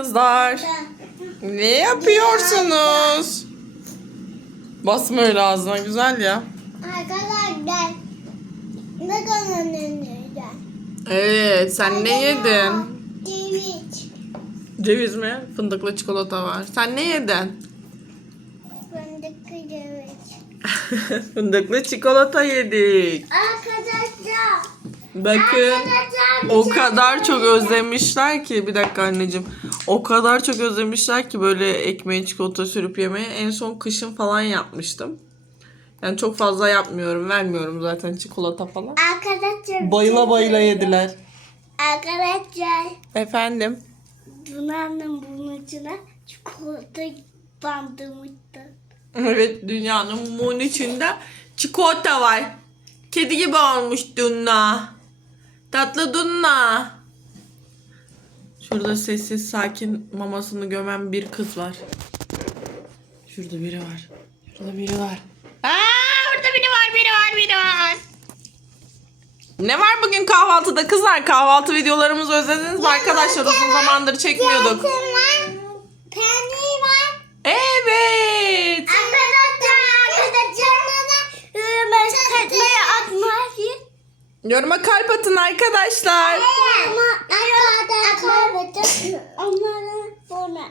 Kızlar ne yapıyorsunuz? Basma öyle ağzına güzel ya. Arkadaşlar ne kadar önünden? Evet sen ne yedin? Ceviz. Ceviz mi? Fındıklı çikolata var. Sen ne yedin? Fındıklı ceviz. Fındıklı çikolata yedik. Arkadaşlar. Bakın Arkadaşlar. bir o şey kadar çok özlemişler ki bir dakika anneciğim. O kadar çok özlemişler ki böyle ekmeğe çikolata sürüp yemeyi. En son kışın falan yapmıştım. Yani çok fazla yapmıyorum. Vermiyorum zaten çikolata falan. Arkadaşlar. Bayıla şey bayıla yediler. Arkadaşlar. Efendim? Bunların bunun içine çikolata bandırmıştı. Evet dünyanın mumun içinde çikolata var. Kedi gibi olmuş Dunna. Tatlı Dunna. Şurada sessiz sakin mamasını gömen bir kız var. Şurada biri var. Şurada biri var. Aa, orada biri var, biri var, biri var. Ne var bugün kahvaltıda kızlar? Kahvaltı videolarımızı özlediniz mi arkadaşlar? Uzun zamandır çekmiyorduk. var. Peynir var. Evet. Atmayı. Yoruma kalp atın arkadaşlar. Ama arkadaşlar onları sonra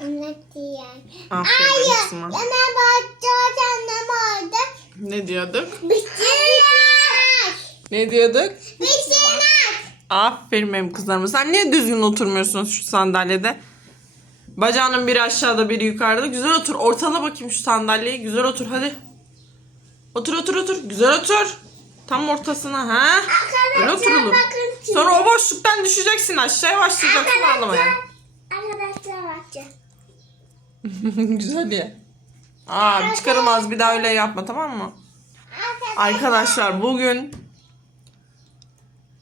anlatayım. Aferin Hayır. kızıma. Yana bakacağız annem orada. Ne diyorduk? Bitirler. Ne diyorduk? Bitirler. Aferin benim kızlarıma. Sen niye düzgün oturmuyorsun şu sandalyede? Bacağının biri aşağıda biri yukarıda. Güzel otur. Ortala bakayım şu sandalyeyi. Güzel otur hadi. Otur otur otur. Güzel otur. Tam ortasına ha. Öyle oturulur. bakın şimdi. Sonra o boşluktan düşeceksin aşağıya başlayacaksın ağlamaya. Arkadaşlar bakacağız. Güzel ya. Aa çıkaramaz bir daha öyle yapma tamam mı? Arkadaşlar bugün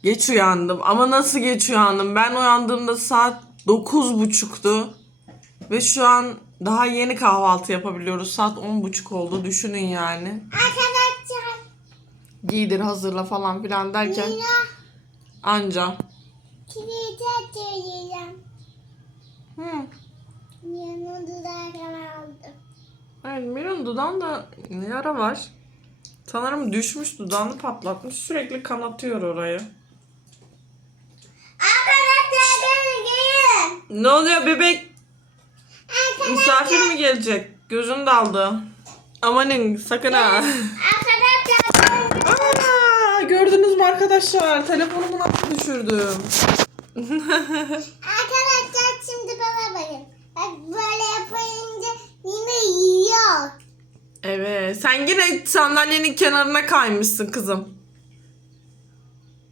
geç uyandım ama nasıl geç uyandım? Ben uyandığımda saat 9.30'tu ve şu an daha yeni kahvaltı yapabiliyoruz. Saat 10.30 oldu düşünün yani. Arkadaşlar. Giydir hazırla falan filan derken anca. Kilide söyleyeceğim. Hı. Yanında da aldım. Evet Mira'nın dudağında yara var. Sanırım düşmüş dudağını patlatmış. Sürekli kanatıyor orayı. Arkadaşlar gelin gelin. Ne oluyor bebek? Misafir mi gelecek? Gözün daldı. Amanın sakın ha. Arkadaşlar. gelin. Aa, gördünüz mü arkadaşlar? Telefonumu nasıl düşürdüm? Arkadaşlar şimdi bana bakın. Bak böyle yapınca yine yiyor. evet. Sen yine sandalyenin kenarına kaymışsın kızım.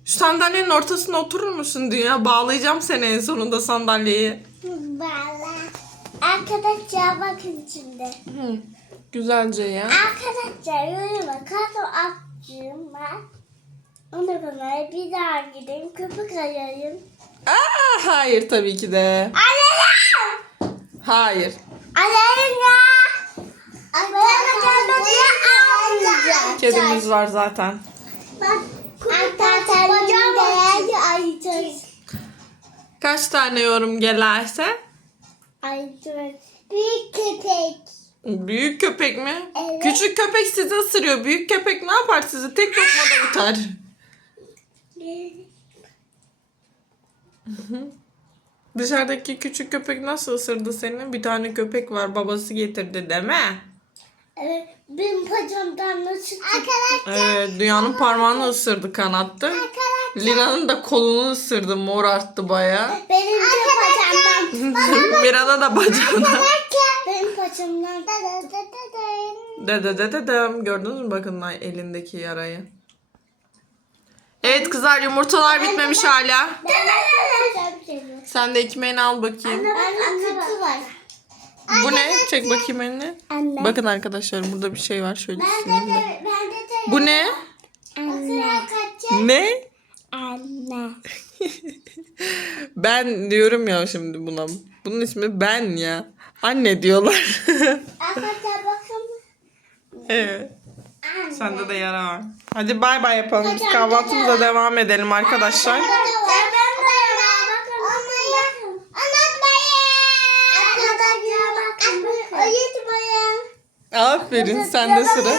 Şu sandalyenin ortasına oturur musun dünya? Bağlayacağım seni en sonunda sandalyeyi. Valla. Arkadaşlar bakın şimdi. Hı, güzelce ya. Arkadaşlar yoruma kartım attım ben. Ondan bir daha gideyim köpük arayayım. Aa, hayır tabii ki de. Arayayım. Hayır. Arayayım ya. Kedimiz var zaten. Kaç tane yorum gelirse? Büyük köpek. Büyük köpek mi? Evet. Küçük köpek sizi ısırıyor. Büyük köpek ne yapar sizi? Tek lokmada yutar. Dışarıdaki küçük köpek nasıl ısırdı seni? Bir tane köpek var babası getirdi deme. Evet, benim pacamdan nasıl Arkadaşlar. Evet dünyanın parmağını ısırdı kanattı. Arkadaşlar. Lina'nın da kolunu ısırdı morarttı baya. Benim de pacamdan. Mira'da da bacağına. benim pacamdan. Dede dede dem. Gördünüz mü bakın elindeki yarayı. Evet kızlar yumurtalar bitmemiş hala. Sen de ekmeğini al bakayım. Anne kutu var. Bu ne? Çek bakayım elini. Anne. Bakın arkadaşlar burada bir şey var. Şöyle sileyim de. Bu ne? Anne. Ne? Anne. Ben diyorum ya şimdi buna. Bunun ismi ben ya. Anne diyorlar. Arkadaşlar bakın. evet anne. Sende de yara var. Hadi bay bay yapalım. Biz kahvaltımıza devam edelim arkadaşlar. Aferin sen de sıra.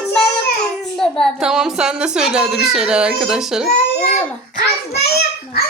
Tamam sen de söyle hadi bir şeyler arkadaşlara. Kazmayı